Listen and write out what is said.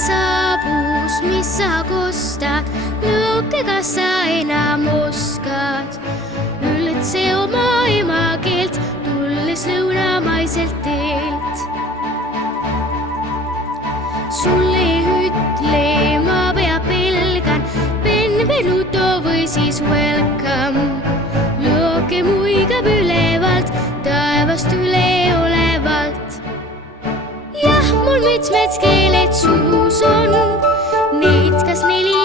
saabus, mis sa kostad, lõuke, kas sa enam oskad üldse oma emakeelt, tulles lõunamaiselt teelt. Sulle ütle, ma pea pelgan, benvenuto või siis welcome. Looke muigab ülevalt, taevast üle olevalt. Jah, mul mitmed keeled suus on, neid kas 4